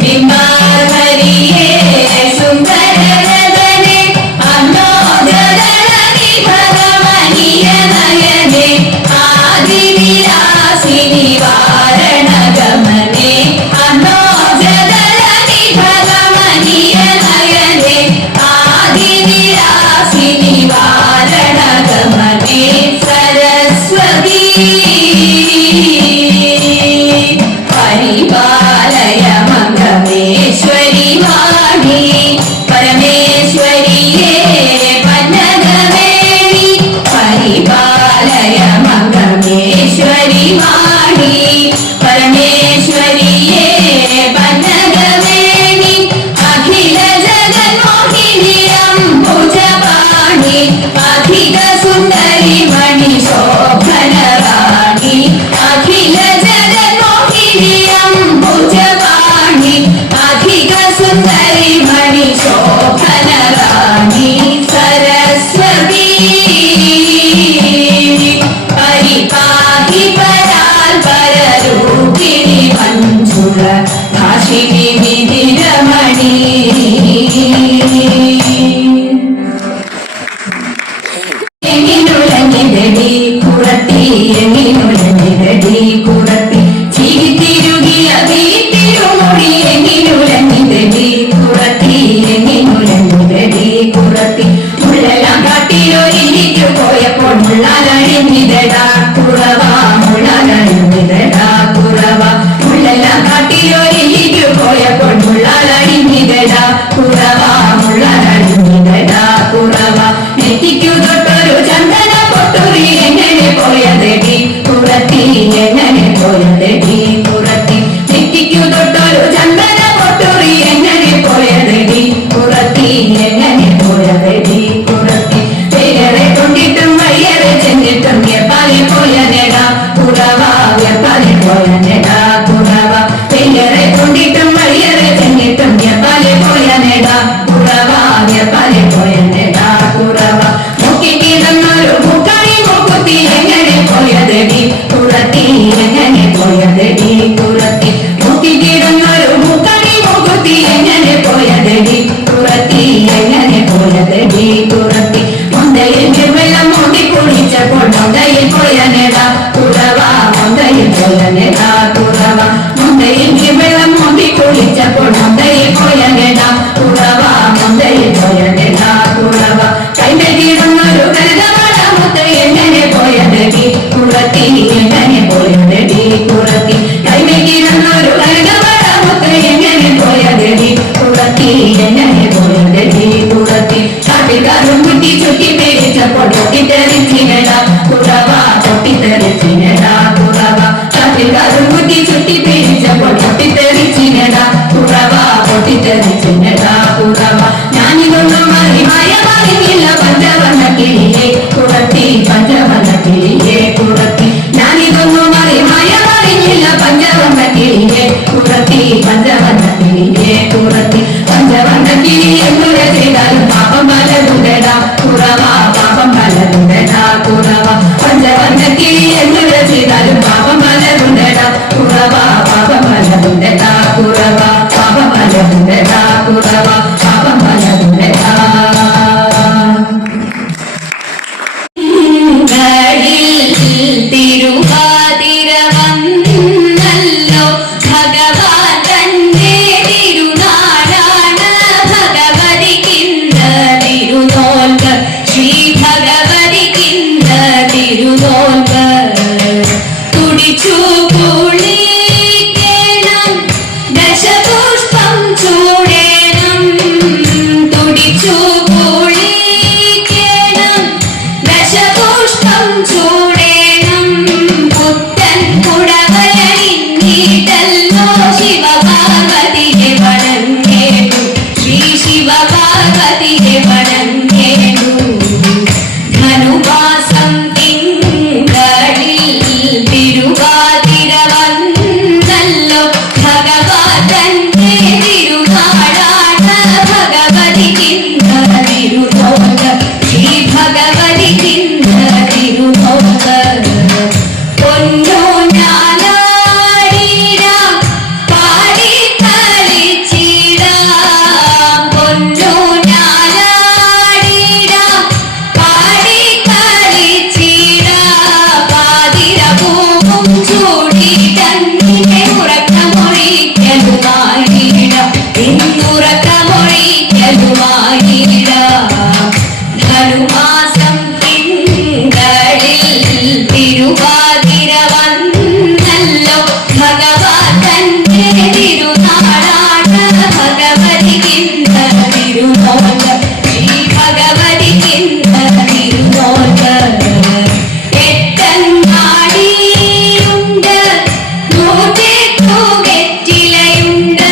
Bimba മയമാറിയില്ല പഞ്ചവർണ്ണ കിളിയെ കുറത്തി പഞ്ചവർണ്ണ കിളിയെ കുറത്തി ഞാനിതൊന്നും മയമാറിയില്ല പഞ്ചവർണ്ണ കിളിയെ കുറത്തി പഞ്ചവർണ്ണ കിളിയെ കുറത്തി പഞ്ചവർണ്ണ കിളി എന്തുര ചെയ്താലും പാപം പലതുണ്ടടാ കുറവാ പാപം പലതുണ്ടടാ കുറവാ പഞ്ചവർണ്ണ കിളി എന്തുര ചെയ്താലും പാപം പലതുണ്ടടാ കുറവാ പാപം പലതുണ്ടടാ കുറവാ പാപം പലതുണ്ടടാ കുറവാ പാപം പലതുണ്ടടാ തിരുവാതിര വന്നല്ലോ ഭഗവാൻ തന്റെ തിരുനാളാണ് ഭഗവതിക്കിന്ന തിരുനോൽവ് ശ്രീ ഭഗവതിക്കിന്ന തിരുനോൽവ് തുടിച്ചു കുളിക്കണം ദശപുഷ്പം ചൂടേണം തുടിച്ചു കുളിക്കണം ദശപുഷ്പം ചൂടേണം പുത്തൻ പുടവയണിഞ്ഞിട്ടല്ലോ ശിവപാർവതിയെ വണങ്ങേണ്ടു ശ്രീ ശിവപാർവതിയെ വണങ്ങേണ്ടു ധനുമാസം തിങ്കളിൽ തിരുവാതിര വന്നല്ലോ ഭഗവാൻ തന്റെ തിരുനാളാണ് ഭഗവതിക്കിന്ന തിരുനോൽവ് ശ്രീ ഭഗവതിക്കിന്ന തിരുനോൽവ് പൊന്നു ഞാലാടിടാം പാടി കളിച്ചിടാം പൊന്നു ഞാലാടിടാം പാടി കളിച്ചിടാം പാതിര പൂവും ചൂടി തന്നിനെ ഉറക്കമൊഴിക്കലുമായിടാം ഇന്നുറക്കമൊഴിക്കലുമായിടാം ധനുമാസം തിങ്കളിൽ തിരുവാതിര വന്നല്ലോ ഭഗവാൻ തന്റെ തിരുനാളാണ് ഭഗവതിക്കിന്ന തിരുനോൽവ് ശ്രീ ഭഗവതിക്കിന്ന തിരുനോൽവ് എട്ടങ്ങാടിയുണ്ട് 108 വെറ്റിലയുണ്ട്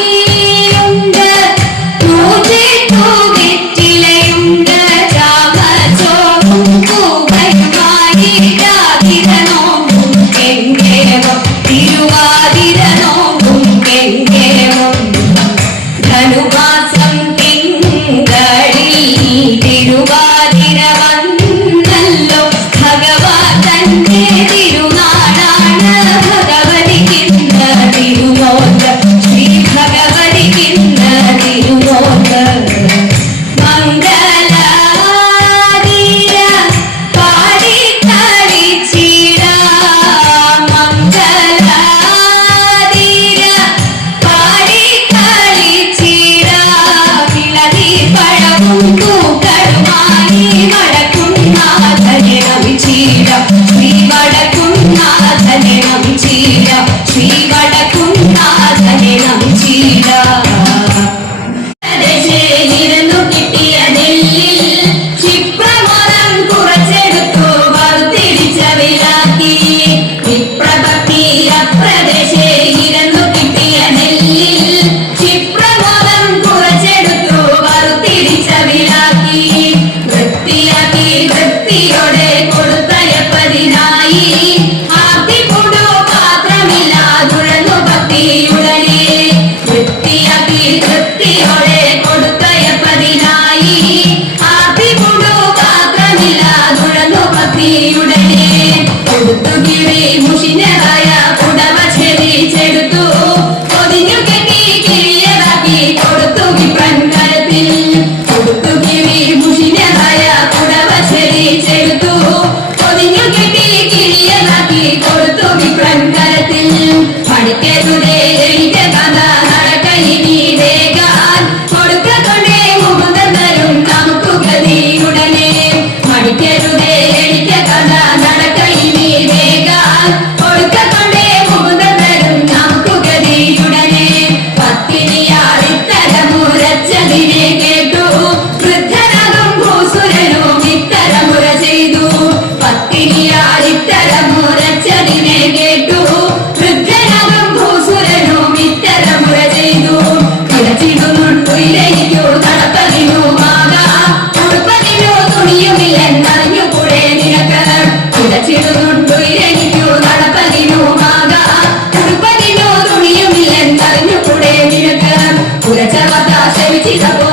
എട്ടങ്ങാടിയുണ്ട് 108 വെറ്റിലയുണ്ട് ചാമച്ചോറും പൂവയുമായി രാതിര നോമ്പും കെങ്കേവം തിരുവാതിര നോമ്പും കെങ്കേവം ധനുമാസം തിങ്കളിൽ തിരുവാതിര വന്നല്ലോ ഭഗവാൻ തന്റെ തിരുനാളാണ് ഭഗവതിക്കിന്ന തിരുനോൽവ് ശ്രീ ഭഗവതിക്കിന്ന തിരുനോൽവ് മംഗളാതിര പാടി കളിച്ചിടാം മംഗളാതിര പാടി കളിച്ചിടാം ഇളനീർ പഴവും പൂക്കളുമായി വടക്കുംനാഥനെ നമിച്ചിടാം ശ്രീ വടക്കുംനാഥനെ നമിച്ചിടാം ശ്രീ വടക്കുംനാഥനെ നമിച്ചിടാം ദേശേയിരുന്നു കിട്ടിയ നെല്ലിൽ ക്ഷിപ്രമോദം കുറച്ചെടുത്തു വറുത്തിരിച്ച വിലാക്കി വിപ്രഭക്തി അപ്രദേശേയിരുന്നു കിട്ടിയ നെല്ലിൽ ക്ഷിപ്രമോദം കുറച്ചെടുത്തു വറുത്തിരിച്ച വിലാക്കി വൃത്തിയാക്കി വൃത്തിയോടെ കൊടുത്തയപ്പതിനായി ആർത്തിപ്പുടു പാത്രമില്ലാതുഴന്നു ഭക്തിയുടനെ വൃത്തിയാക്കി വൃത്തിയോടെ കൊടുത്തയപ്പതിനായി ആർത്തിപ്പുടു പാത്രമില്ലാതുഴന്നു ഭക്തിയുടനെ കൊടുത്തു കിഴി മുഷിഞ്ഞതായ പുടവ ചെരിച്ചെടുത്തു പൊതിഞ്ഞു കെട്ടി കിഴിയതാക്കി കൊടുത്തു വിപ്രൻ കരത്തിൽ കൊടുത്തു കിഴി മുഷിഞ്ഞതായ പുടവ ചെരിച്ചെടുത്തു പൊതിഞ്ഞു കെട്ടി കിഴിയതാക്കി കൊടുത്തു വിപ്രൻ കരത്തിൽ പഠിക്കരുതേ എഴുതിയ കഥ നടക്കയിനി വേഗാൻ കൊടുക്കൊണ്ടേ മുകുന്ദൻ തരും നമുക്ക് ഗതിയുടനെ പഠിക്കരുതേ എഴുതിയ കഥ നടക്കയിനി വേഗാൻ കൊടുക്കൊണ്ടേ മുകുന്ദൻ തരും നമുക്ക് ഗതിയുടനെ പത്തിനിയാളിത്തരമുരച്ചതിനെ കേട്ടു വൃദ്ധനാകും ഭൂസുരനും ഇത്തരമുര ചെയ്തു പത്തിനിയാളിത്തരമുരച്ചതിനെ കേട്ടു വൃദ്ധനാകും ഭൂസുരനും രക്ഷിത